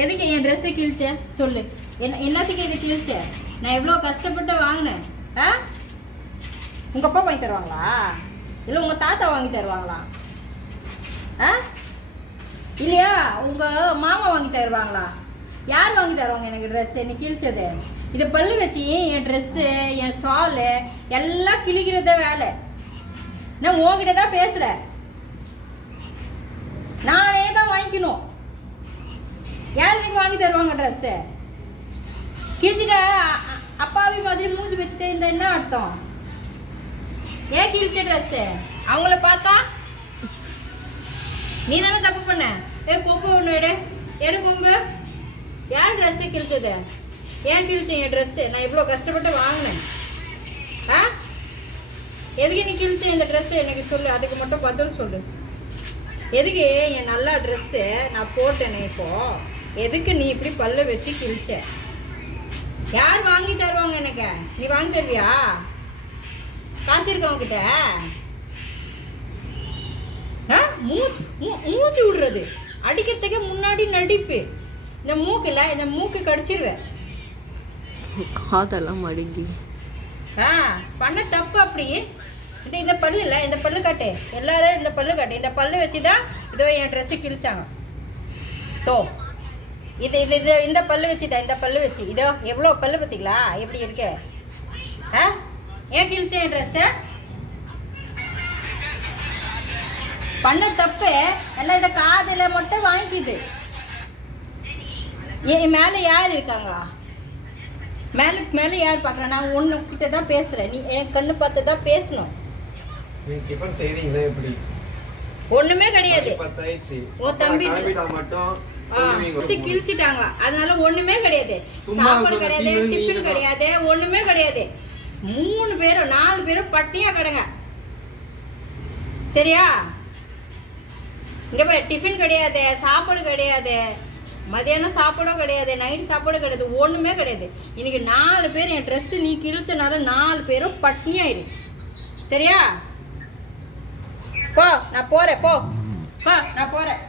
எதுக்கு என் ட்ரெஸ்ஸை கிழிச்ச சொல்லு. என்னத்துக்கு இது கிழிச்ச? நான் எவ்வளோ கஷ்டப்பட்டு வாங்கினேன். ஆ, உங்கள் அப்பா வாங்கி தருவாங்களா இல்லை உங்கள் தாத்தா வாங்கி தருவாங்களா? ஆ, இல்லையா உங்கள் மாமா வாங்கி தருவாங்களா? யார் வாங்கி தருவாங்க எனக்கு ட்ரெஸ்ஸு? நீ கிழிச்சது இதை பல்லு வச்சு என் ட்ரெஸ்ஸு என் ஷாலு எல்லாம் கிழிக்கிறத வேலை. நான் உங்ககிட்ட தான் பேசுகிறேன். நானே தான் வாங்கிக்கணும். யார் எனக்கு வாங்கி தருவாங்க ட்ரெஸ்ஸு? கிழிச்சிட்ட அப்பாவி மாதிரி மூஞ்சி வச்சுட்டு இந்த என்ன அர்த்தம்? ஏன் கிழிச்ச ட்ரெஸ்ஸு? அவங்கள பார்த்தா நீ தானே தப்பு பண்ண. கொம்பு ஒன்று எடு கொம்பு. யார் ட்ரெஸ்ஸு கிழிச்சது? ஏன் கிழிச்சேன் என் ட்ரெஸ்ஸு? நான் இவ்வளோ கஷ்டப்பட்டு வாங்கினேன். ஆ, எதுக்கு நீ கிழிச்ச இந்த ட்ரெஸ்ஸு எனக்கு சொல்லு. அதுக்கு மட்டும் பதில் சொல்லு. எதுக்கு என் நல்ல ட்ரெஸ்ஸு நான் போட்டேனே இப்போ எதுக்கு நீ இப்படி பல்ல வச்சு கிழிச்ச? யார் வாங்கி தருவாங்க எனக்கு? நீ வாங்கி தருவியா? காசு இருக்கவங்கிட்ட மூச்சு விடுறது அடிக்கிறதுக்கு முன்னாடி நடிப்பு. இந்த மூக்குல இந்த மூக்கு கடிச்சிருவேன். காதெல்லாம் மடிங்கி பண்ண தப்பு. அப்படி இந்த பல்லு இல்லை, இந்த பல்லு காட்டு. எல்லாரும் இந்த பல்லு காட்டு. இந்த பல்லு வச்சு தான் இதோ என் ட்ரெஸ்ஸு கிழிச்சாங்க. தோ இது இது இது இந்த பல்லு வச்சு தான், இந்த பல்லு வச்சு இதோ எவ்வளோ பல்லு பார்த்தீங்களா எப்படி இருக்கு? ஆ, ஏன் கிழிச்சேன் என் ட்ரெஸ்ஸை? பண்ண தப்பு எல்லாம் இதை காதில் மட்டும் வாங்கிக்குது. என் மேலே யார் இருக்காங்க? மேலே யார் பார்க்குறேன்? நான் ஒன்று கிட்ட தான் பேசுகிறேன். நீ என் கண்ணு பார்த்து தான் பேசணும். ஒன்றுமே கிடையாது. ஓ தம்பி கிழிச்சிட்டாங்க அதனால ஒன்றுமே கிடையாது. சாப்பாடு கிடையாது, டிஃபன் கிடையாது, ஒன்றுமே கிடையாது. 3 பேரும் 4 பேரும் பட்டியாக கிடங்க. சரியா? இங்கே போய் டிஃபன் கிடையாது, சாப்பாடு கிடையாது, மதியானம் சாப்பாடும் கிடையாது, நைட் சாப்பாடு கிடையாது, ஒன்றுமே கிடையாது. இன்னைக்கு 4 பேர் என் ட்ரெஸ்ஸு நீ கிழிச்சனால 4 பேரும் பட்னியாயிரு. சரியா? போ, நான் போகிறேன். போ, நான் போகிறேன்.